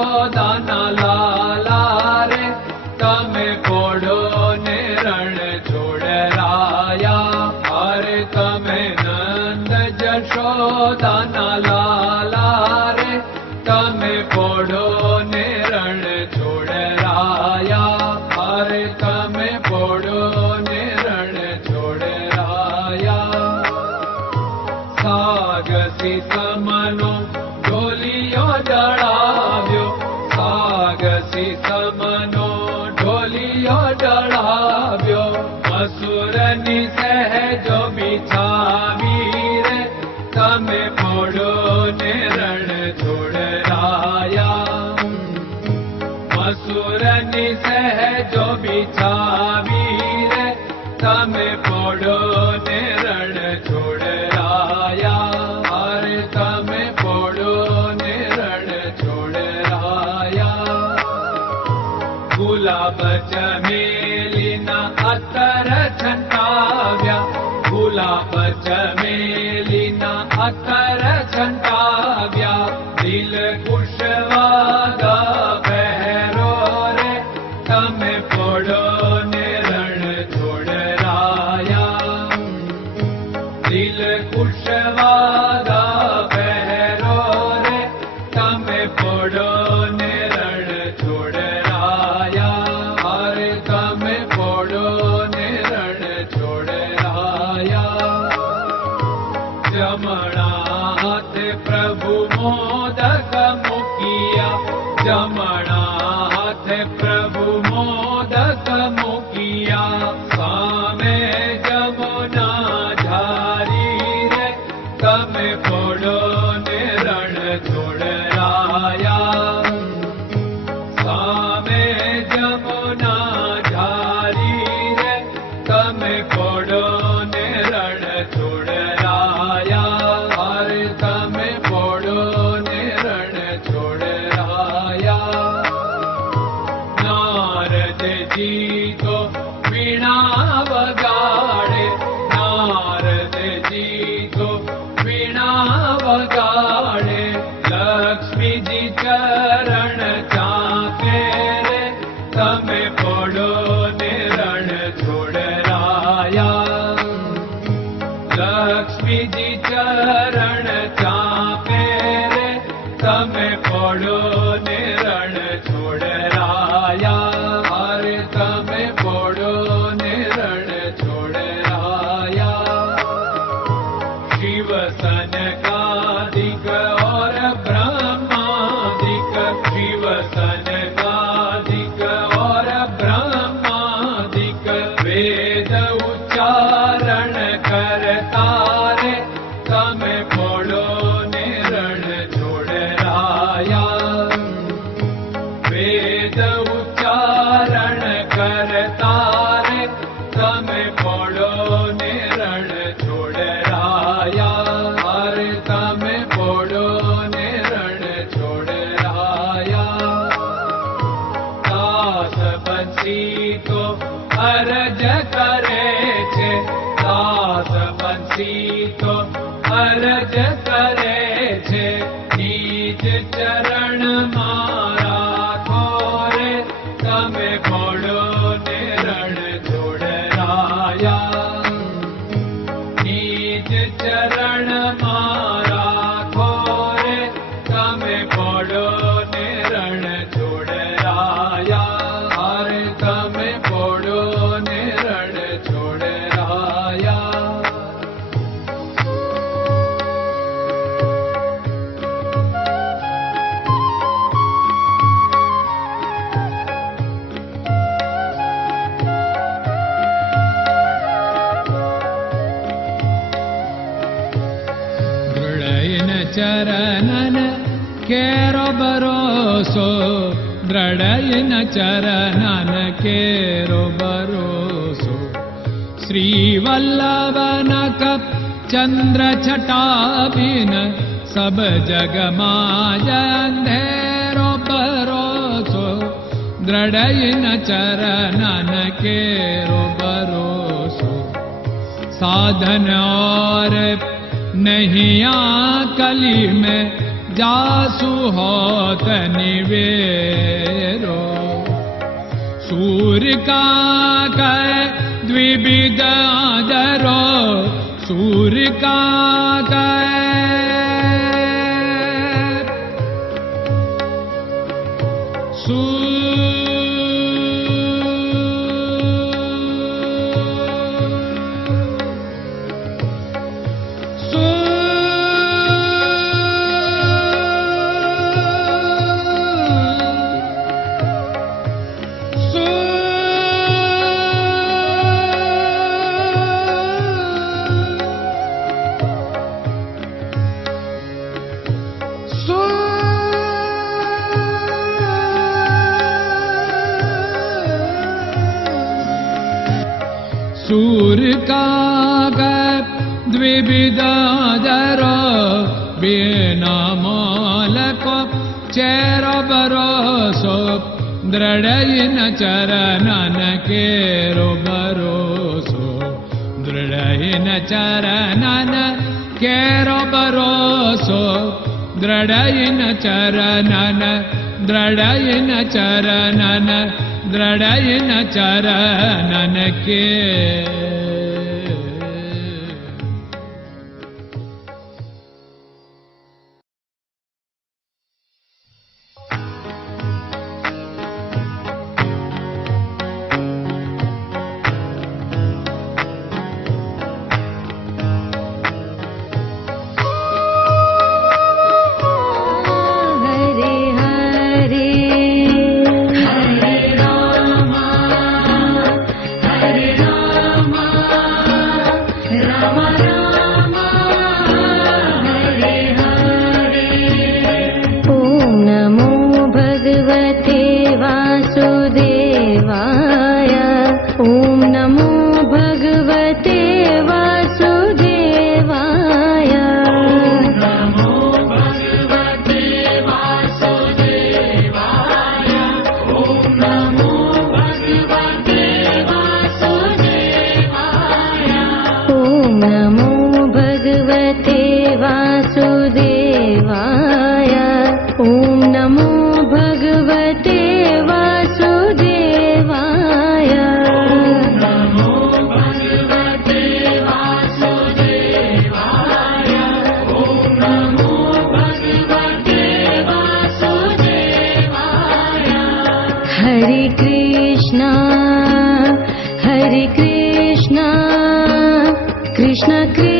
જશોદાના લાલા રે તમે પોડો ને રણ છોડરાયા. અરે તમે નંદ જશોદાના લાલા રે તમે પોડો ને રણ છોડરાયા. અરે તમે પોડો ને રણ છોડરાયા. સાગસી સમનો ઢોલિયો ડળાવ્યો, સાગસી સમનો ઢોલિયો ડળાવ્યો. મસૂરની સહેજો બિછાવી રે તમે પોડો ને રણ છોડરાયા. મસૂરની સહેજો બિછાવી રે તમે પોડો ને રણ છોડરાયા. અરે તમે પોડો ને રણ છોડરાયા. ગુલાબ ચમેલીના અત્તર છંટાવ્યા, ગુલાબ ચમેલીના અત્તર છંટાવ્યા. દિલ કુશવાદા પહેરો રે તમે પોડો ને રણ છોડરાયા. દિલ કુશવાદા પહેરો રે તમે પોડો ને રણ છોડરાયા. અરે તમે પોડો ને રણ છોડરાયા. જમણા હાથે પ્રભુ મોદક મૂકિયા, જમણા હાથે પ્રભુ મોદક મૂકિયા. સામે જમુના ઝારી રે તમે પોડો ને રણ છોડરાયા. સામે જમુના ઝારી રે તમે પોડો ને રણ છોડરાયા. અરે તમે પોડો ને રણ છોડરાયા. નારદજી તો વીણા વગાડે, નારદજી તો વીણા વગાડે. લક્ષ્મીજી ચરણ ચાકે રે તમે પોડો ને રણ છોડરાયા. લક્ષ્મીજી ચરણ ચાપે રે તમે પોડો ને રણ છોડરાયા. અરે તમે પોડો ને રણ છોડરાયા. શિવ સનકાદિક और ब्रह्मादिक, शिव सनकादिक और ब्रह्मादिक. वेद उच्चारण करता रे તમે પોડો ને રણ છોડરાયા. વેદ ઉચ્ચારણ કરતા રે તમે પોડો ને રણ છોડરાયા. અરે તમે પોડો ને રણ છોડરાયા. દાસ બંસી તો અરજ કરે છે, દાસ બંસી તો અરજ કરે છે. નીચ ચરણ મારા ખોરે તમે પોડો ને રણ છોડરાયા. નીચ ચરણ મારા ખોરે તમે પોડો ને રણ છોડરાયા. અરે તમે પોડો ને રણ છોડરાયા. ચરણન કેરો ભરોસો, દ્રઢયન ચરણન કેરો ભરોસો. શ્રી વલ્લભન કપ ચંદ્ર છટાબિન સબ જગમાં અંધેરો ભરોસો. દ્રઢયન ચરણન કેરો ભરોસો. साधन और नहीं कली में जासु होत निवेरो सूर्य का कै द्विविध आदरो सूर्य का सूर्य का द्विविधादर बिना मालको चेर भरोसो दृढ़ चरणन केरो भरोसो दृढ़ चरणन केरो भरोसो दृढ़ चरणन दृढ़ चरणन दृढ़ चरणन के Krishna Krishna